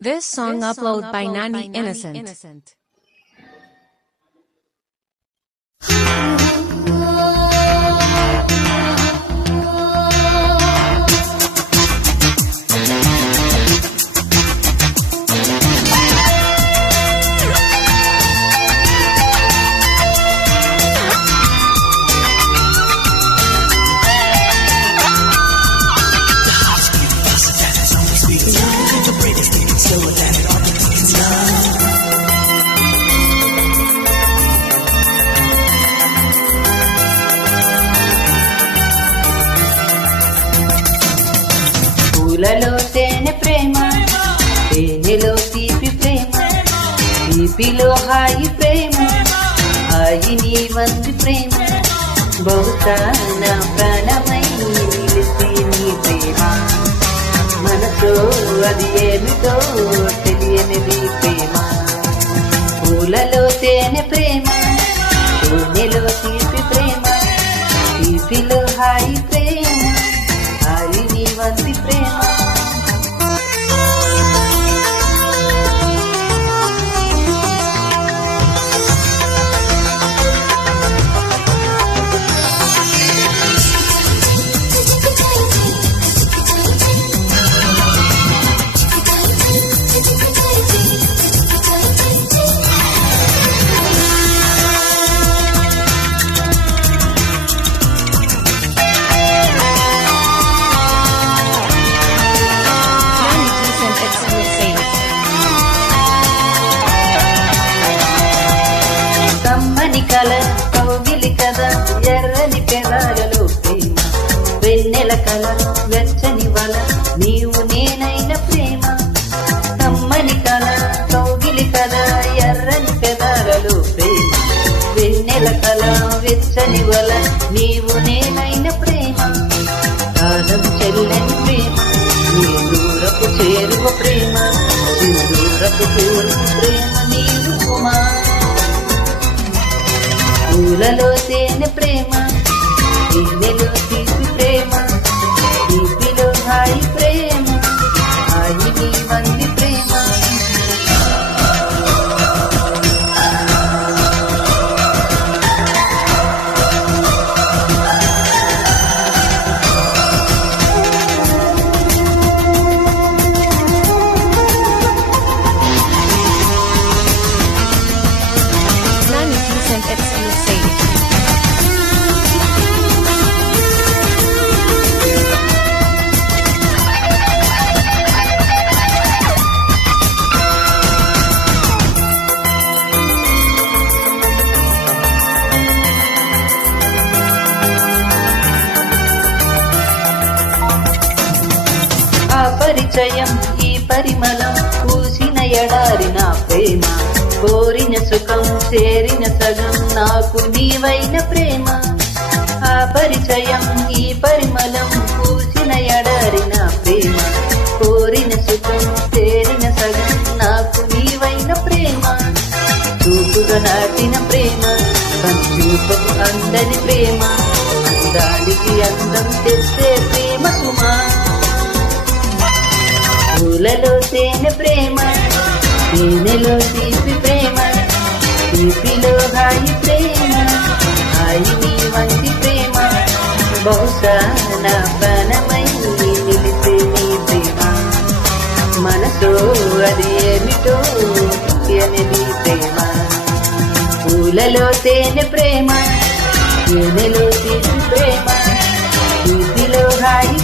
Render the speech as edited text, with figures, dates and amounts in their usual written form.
This song upload by Nani Innocent. పూలలో తేనె ప్రేమ, తేనెలో తీపి ప్రేమ, తీపిలో హాయి ప్రేమ, హాయి నీ వంటి ప్రేమ, బహుశా నా ప్రాణమై నిలిసి నీ ప్రేమ, మనతో అది ఏమిటో తెలియని నీ ప్రేమ. పూలలో తేనె ప్రేమ, తేనెలో తీపి ప్రేమ, తీపిలో హాయి ప్రేమ, హాయి నీ వంటి ప్రేమ. కమ్మని కల కౌగిలి కథ, ఎర్రని పెదాలలో ప్రేమ, వెన్నెల కల వెచ్చని వల, నీవు నేనైన ప్రేమ. కమ్మని కల కౌగిలి కథ, ఎర్రని పెదాలలో ప్రేమ, వెన్నెల కల వెచ్చని వల, నీవు నేనైన ప్రేమ. కాలం చెల్లని ప్రేమ, నీ దూరపు చేరువ ప్రేమ, దూరపు దూరపు ప్రేమ నీవు కుమా. పూలలో తేనె ప్రేమ, తేనెలో తీపి ప్రేమ, తీపిలో హాయి ప్రేమ, హాయి నీ వంటి ప్రేమ. Nani Innocent exclusive. ఆ పరిచయం ఈ పరిమళం, పూసిన ఎడారి నా ప్రేమ, కోరిన సుఖం చేరిన సగం నాకు నీవైన ప్రేమ. ఆ పరిచయం ఈ పరిమళం, పూసిన ఎడారి నా ప్రేమ, కోరిన సుఖం చేరిన సగం నాకు నీవైన ప్రేమ. చూపుగా నాటిన ప్రేమ, కంచూపకు అందని ప్రేమ, అందానికి అందం తెచ్చే ప్రేమ సుమా. పూలలో తేనె ప్రేమ, తేనెలో తీపి ప్రేమ, తీపిలో హాయి ప్రేమ, హాయి నీ వంటి ప్రేమ, బహుశా నా ప్రాణమై నిలిసే నీ ప్రేమ, మనతో అది ఏమిటో తెలియని నీ ప్రేమ. పూలలో తేనె ప్రేమ, తేనెలో తీపి ప్రేమ, తీపిలో హాయి